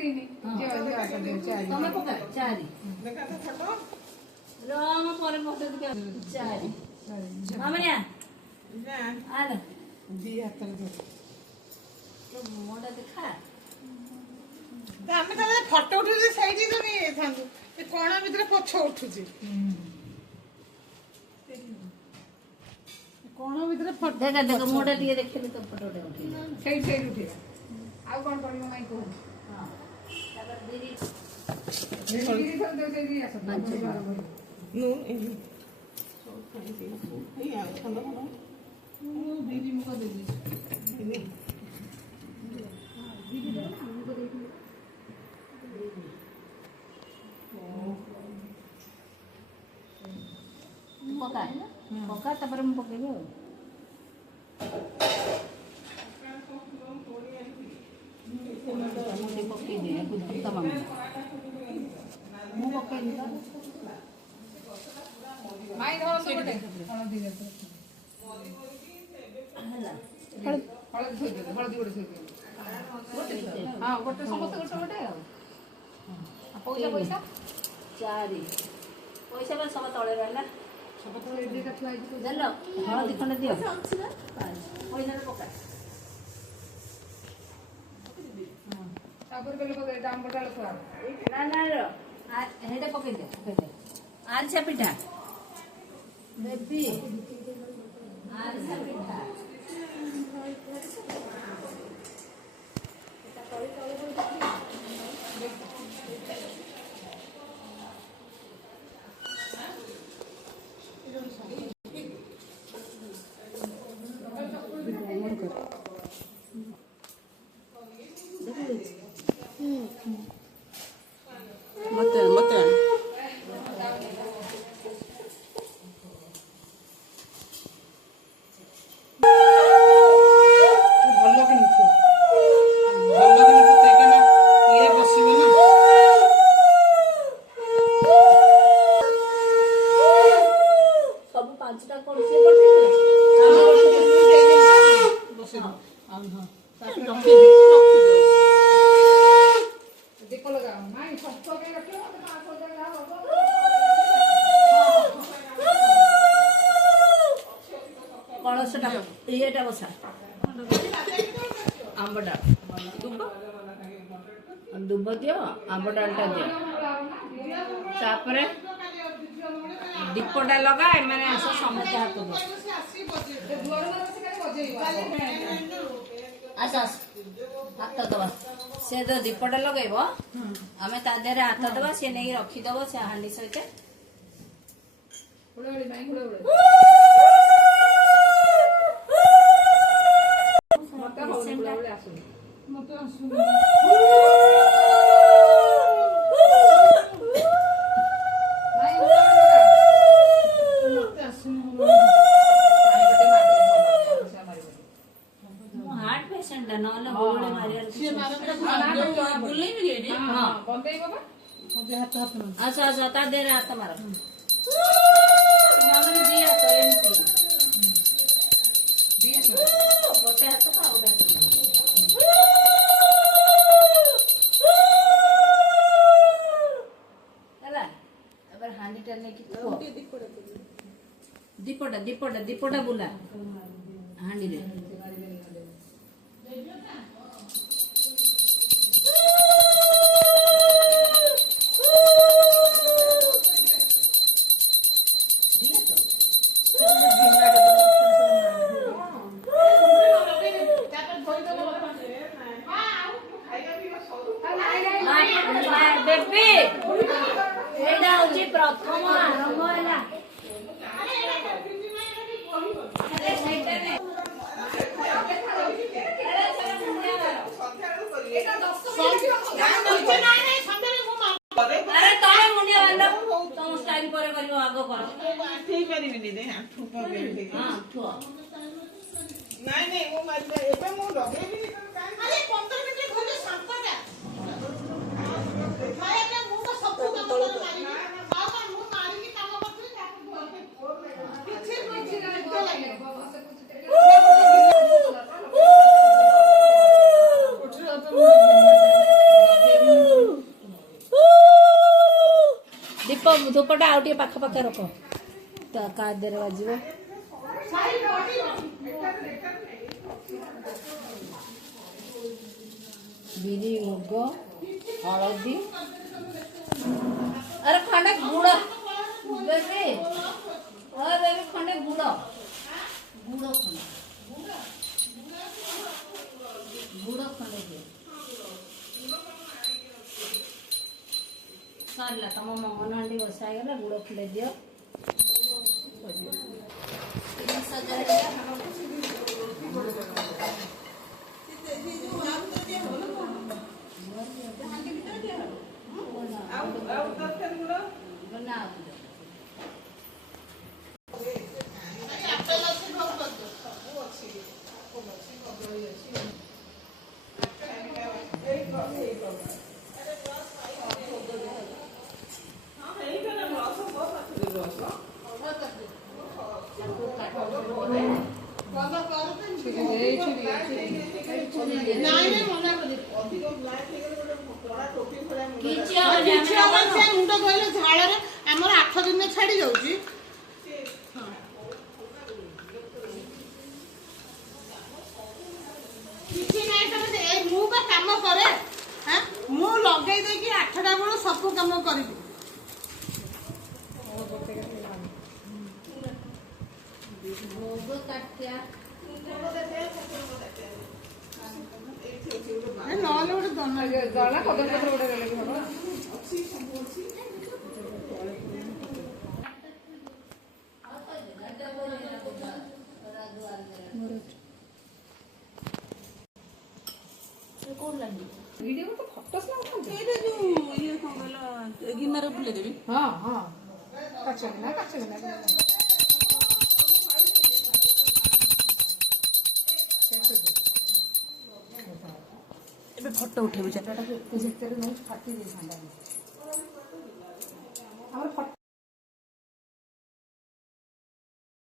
तीन तमें पका चारि राम पर पका चारि मामनिया आला दी हाथ मोटा देखा ଆମେ ତାହେଲେ ଫଟୋ ଉଠୁଛି ସେଇଠି ତ ନେଇଥାନ୍ତୁ ଏ କଣ ଭିତରେ ପଛ ଉଠୁଛି କଣ ଭିତରେ ଫଟୋ देखा देखो मोटा ଟିକେ ଦେଖିଲି ତ ଫଟୋ ଟେ ଉଠେଇ ସେଇଠି ସେଇଠି ଉଠିବା ଆଉ କଣ କରିବ ମାଇ କହୁ ହଁ ତାପରେ ବିରି ବିରି ଥର ଦେଉ ସେଇଠି ଆସ ନୁ ଏଇ ଆଉ ଥଣ୍ଡ ଥଣ୍ଡ ବିରି ମୁଗ ଦେଇ ପକା ପକା ତାପରେ ମୁଁ ପକେଇବି ଆଉ ପକେଇବି ତମ ମୁଁ ପକେଇବି ମାଇ ଧରନ୍ତୁ ଗୋଟେ ହଳଦୀ ହେଲା ହଳଦୀ ଥୋଇଦେବେ ହଳଦୀ ଗୋଟେ ଥୋଇଦେବେ ହଁ ଗୋଟେ ସମସ୍ତେ ଗୋଟେ ଗୋଟେ ଆଉ ପଇସା ପଇସା ଚାରି ପଇସା ବା ସବୁ ତଳେ ରହିଲା ସବୁ ତ ଏଠି ଥୁଆ ହେଇଛି ଜାଣିଲ ହଳଦୀ ଖଣ୍ଡେ ଦିଅ ପଇସା ପକା ତାପରେ କହିଲେ ପକେଇ ଦାମ ବଟା ଲୋକ ନା ନା ହେଇଟା ପକେଇ ଦିଅ ଆରିସା ପିଠା ବେବି ଆରିସା ପିଠା मत मत सब पांचटा कौन से दीप लगाओ माई सब के रखियो मते 5,000 हो कलशटा येटा बसा आंब डाल दुब दियो आंब डालटा दियो तापरे दीपटा लगा माने आस समस्त हाथ दो आस आस हाथ दबा से तो दीपटा लगेब आमे ता देरे हाथ दबा से नहीं रखी दबो से हांडी सहित हुड़े माई हुड़े मते हुड़े आसु मते आसु माई हुड़े मते आसु हार्ट पेशेंट ना ना गोड़े मारिया से बुले भी गए हां बंदे बाबा मते हाथ हाथ अच्छा अच्छा ता दे रहा हाथ मारो मामने दिया तो एमटी दिया तो गोटे हाथ का उड़ा चला अब हांडी टने की दीपटा बुला हांडी रे बेबी एडा होची प्रथम आरंभ हैला अरे तमे मुंडिया वाला तुम स्टाइल करे करियो आगो कर ठीक परिबिनी दे आठु पबे हां ठो नहीं नहीं वो मत एबे मु लगे भी अरे 15 मिनिट घरे शांतटा खाए ना मु तो सब काम मारी मां का मु मारी की काम करथि किछि किछि नहीं तो लगे उठ रहा तो ସେପଟେ ଆଉ ଟିକେ ପାଖାପାଖି ରଖ ତା କାଦେରେ ବାଜିବ। ବିରି ମୁଗ ହଳଦୀ अरे खंडे गुड़ बेबी बेबी खंडे गुड़ गुड़ खंडे गुड़ खंडे दिए सरला तुम मंगन हांडी बसाईगला गुड़ खंडे दियो ମୁଣ୍ଡ କହିଲେ ଝାଳରେ ଆମର 8 ଦିନ ଛାଡି ଯାଉଛି। କିଛି ନାହିଁ ତମେ ମୁଁ ବା କାମ କରେ ମୁଁ ଲଗେଇ ଦେଇକି 8ଟା ବେଳୁ ସବୁ କାମ କରିବି। ନହେଲେ ଗୋଟେ ଦଳା କଦଳୀ ପତ୍ର ଗୋଟେ ଗଲେ ବି ହବ। ଭିଡ଼ିଓ ତ ଫଟୋ ସ୍ଲାଇଡ୍ ଏଇଟା ଯୋଉ ଇଏ କଣ କହିଲ ଗିନାରେ ବୁଲେଇ ଦେବି। ହଁ ହଁ କାଚ ଗିନା ଏବେ ଫଟୋ ଉଠେଇବୁ ଯେତେବେଳେ ନଉଛି ଫାଟି ଦେଇଥାନ୍ତା ଆମର ଫଟୋ